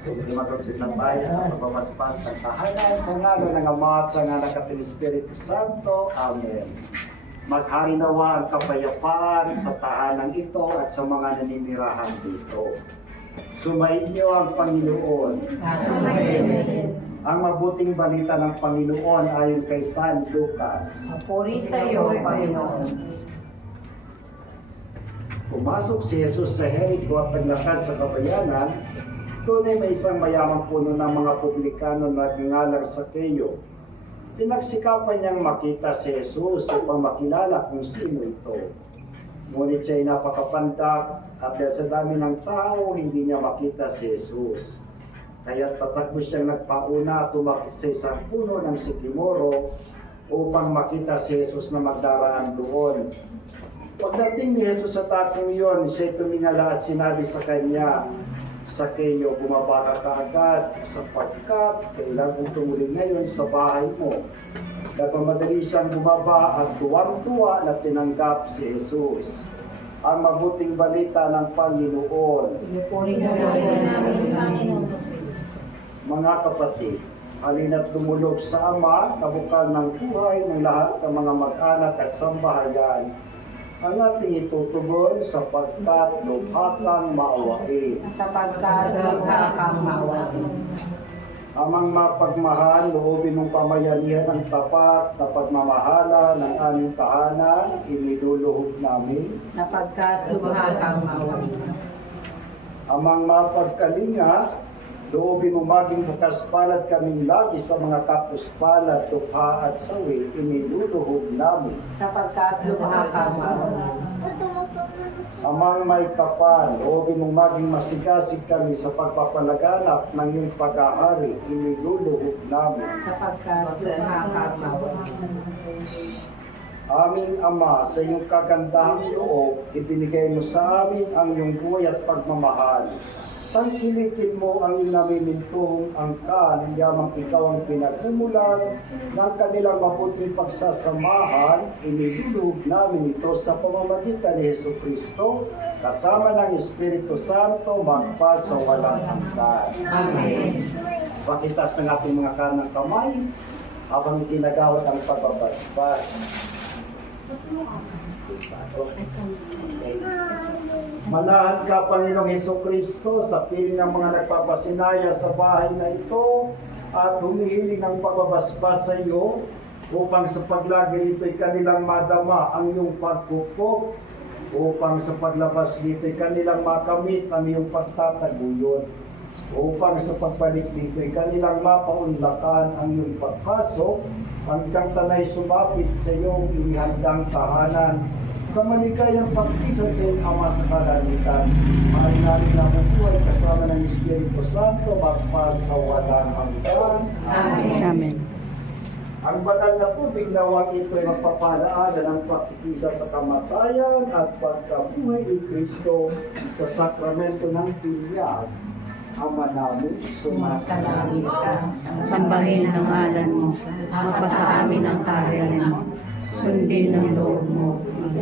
Sige mag-umpisa tayo sa pagbabasbas ng tahanan sa ngalan ng Ama at ng Anak at ng Espiritu Santo. Amen. Maghari nawa ang kapayapaan sa tahanan ito at sa mga naninirahan dito. Sumainyo ang Panginoon. Ang mabuting balita ng Panginoon ayon kay San Lucas. Puri sa iyo, Panginoon. Pumasok si Jesus sa Jericho at naglakad sa kabayanan. Tunay may isang mayamang puno ng mga publikano na nagngangalang Sakeo. Pinagsikapan niyang makita si Jesus upang makilala kung sino ito. Ngunit siya'y napakapandak at dahil sa dami ng tao, hindi niya makita si Jesus. Kaya tatakbo siyang nagpauna at tumakit sa isang puno ng sikimoro upang makita si Jesus na magdaraan doon. Pagdating ni Jesus sa takong iyon, siya'y tumingala at sinabi sa kanya, Sakeo, bumaba ka kaagad sapagkat kailangan kong tumuli ngayon sa bahay mo. Nagmamadali siyang bumaba at tuwang-tuwa na tinanggap si Jesus. Ang mabuting balita ng Panginoon. Puri namin, Panginoon. Mga kapatid, halina't dumulog sa Ama, kabukal ng buhay ng lahat ng mga mag-anak at sambahayan, ang ating itutugon sapagkat lubha kang maawain. Sapagkat lubha kang maawain. Amang mapagmahal, loobin mong pamayanihan ang tapat na pagmamahala ng aming tahanan, iniluluhog namin. Sapagkat lubha kang maawain. Amang mapagkalinga, loobin mong maging bukas palad kaming lagi sa mga kapos palad, tukha at sawi, iniluluhog namin. Sapagkat lubha kang maawain. Amang may kapal, loobin mong maging masigasig kami sa pagpapalaganap ng iyong pag-ahari, iniluluhog namin. Sapagkat lubha kang maawain. Aming Ama, sa iyong kagandahang loob, ibinigay mo sa amin ang iyong buhay at pagmamahal. Tangkilikin mo ang iyong namimintuhong angkan, yamang ikaw ang pinagmumulan ng kanilang mabuting pagsasamahan, iniluluhog namin ito sa pamamagitan ni Jesucristo, kasama ng Espiritu Santo, magpa sa walang hanggan. Amen. Pakitas ng ating mga kanang kamay, habang ginagawat ang pagbabasbas. Manahan ka, Panginoong Jesucristo, sa piling ng mga nagpapasinaya sa bahay na ito at humihiling ng pagbabasbas sa iyo upang sa paglagi nito'y kanilang madama ang iyong pagkupok, upang sa paglabas nito'y kanilang makamit ang iyong pagtataguyod, upang sa pagbalik nito'y kanilang mapaunlakan ang iyong pagpasok hanggang tanay sumapit sa iyong inihandang tahanan. Sa maligayang pagpisan sa iyong Ama sa kalangitan, mahal namin na mabuhay kasama ng Espiritu Santo, magpas sa walang hanggan. Amen. Amen. Ang banal na tubig nawang ito ay magpapalaala ng pagkikisa sa kamatayan at pagkabuhay ni Kristo sa sakramento ng binyag. Ama namin, Sumasalangit ka. Sambahin ang ngalan mo, mapasa amin ang kaharian mo, sundin ang loob mo,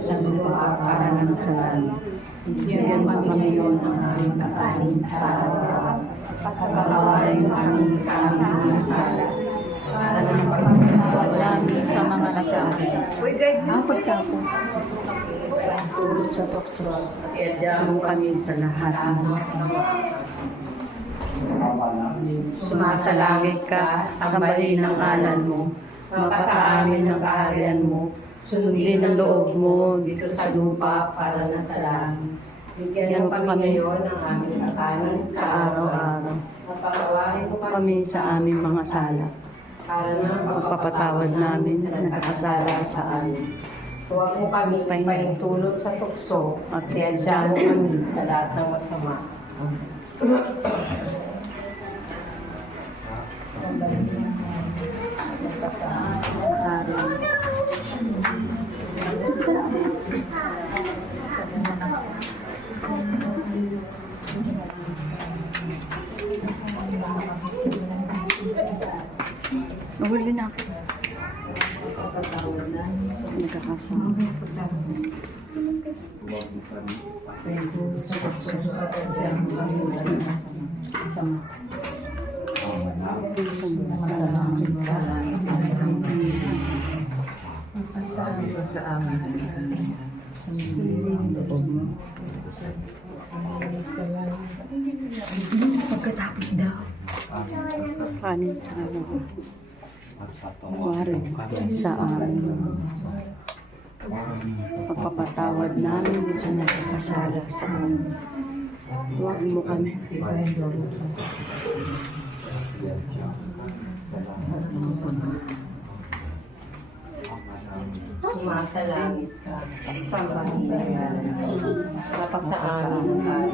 sa lupa para ng sa langit. Bigyan mo kami yun ng aming kakain sa araw-araw. Pag-awarin mo kami sa aming mga sala, para ng pagpapatawad namin sa mga nasabi. Ang pagkapon, tulad sa tukso, mo kami sa lahat ng mga Ama namin, sumasalangit ka, sambahin ang ngalan mo, mapasa amin ang kaharian mo, sundin ang loob mo dito sa lupa para na sa langit. Bigyan mo kami ngayon ng aming kakanin Sa araw-araw, Napakawain mo kami sa aming mga sala, para na pagpapatawad namin na nakasala sa amin. Huwag mo kami paintulot sa tukso at tiyadya mo kami sa lahat ng masama. Nahuli na ako. Nagkakasama. huwag mo kami Paintulot sa tukso at tiyadya mo kami sa lahat ng masama. Sa amin. Sundin ang loob mo. Pagkatapos daw. Kanin sa ano. Wari sa amin. Pagpapatawad namin sa nagkakasala sa amin. Huwag mo kami. Sumasalangit ka. Sambahin kapag sa amin ang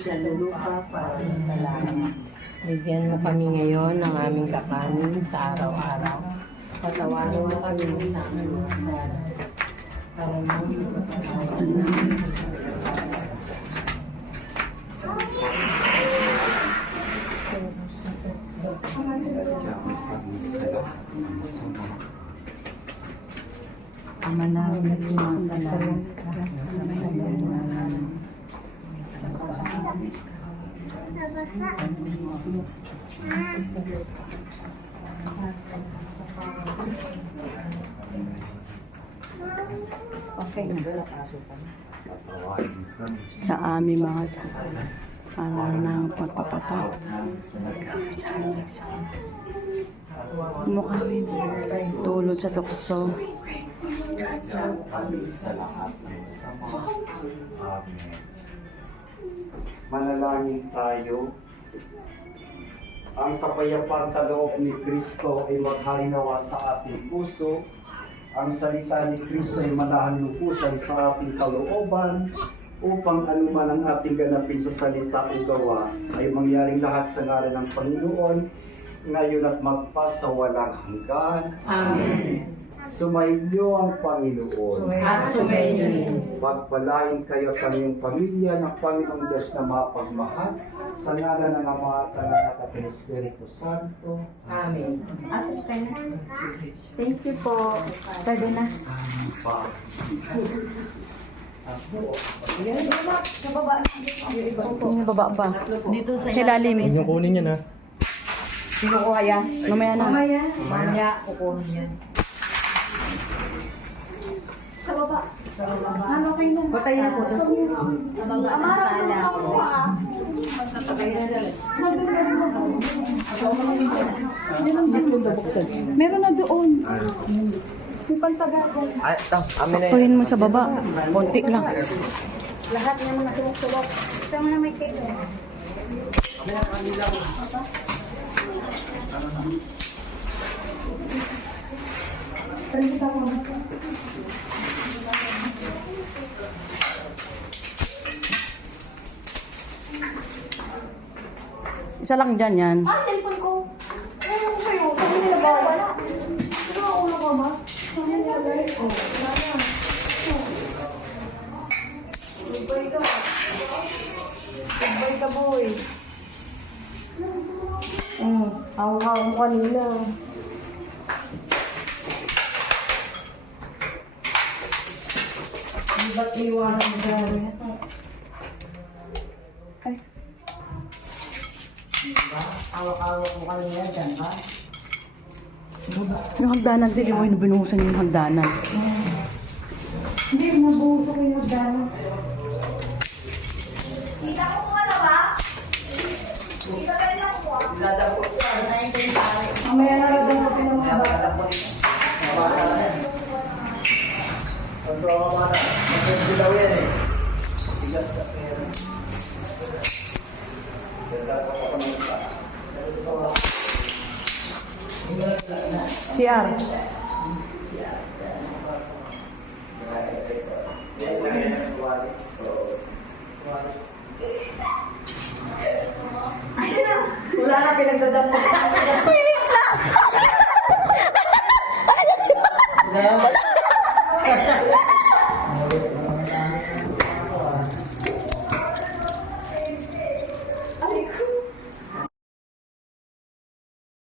sa lupa para sa langit. Bigyan mo kami ngayon ng aming kakanin sa araw-araw. Patawarin mo kami sa aming mga sala. Para Ama namin at sumasalang okay na. Sa aming mga sala, para ng pagpapatawad mo kami tulad sa tukso. sa lahat ng masama. Amen. Manalangin tayo. Ang kapayapang kaloob ni Kristo ay magharinawa sa ating puso. Ang salita ni Kristo ay manahan lupusan sa ating kalooban upang anuman ang ating ganapin sa salita o gawa ay mangyaring lahat sa ngalan ng Panginoon ngayon at magpasawalang hanggan. Amen. Sumainyo ang Panginoon. At sumainyo. Pagpalain kayo at inyong pamilya ng Panginoong Diyos na mapagmahal sa ngalan ng Ama at ng Anak at ng Espiritu Santo. Amen. Thank you po. Pwede na. Pa. Yung baba pa. Dito sa ilalim. Huwag niyo kunin yan ha. Kinukuha yan. Mamaya na. Mamaya, kukunin yan. Patay na po. Meron na doon. May pantagagan. Ay, amin na Saktuhin mo sa baba. Konti lang. Lahat ng mga sulok-sulok. Ito mo na may cake. Isa lang dyan yan. Ah, cellphone ko. Ano ko sa'yo? Saan nila ba? Wala. Ano ako na ba? Saan nila ba? Oh, wala na. Goodbye ka. Goodbye ka, boy. Hawak-hawak mo kanina. Di ba't iwanan dyan? Hawak-hawak mo kanina dyan, ba? Yung hagdanan din, yung binuhusan yung hagdanan. Hindi, nabuhusan ko yung magdano. Kita ko kung ano ba? Kita ka rin ako po. Mamaya na lang ako ng mga bata. CR. Wala na pinagdadamot.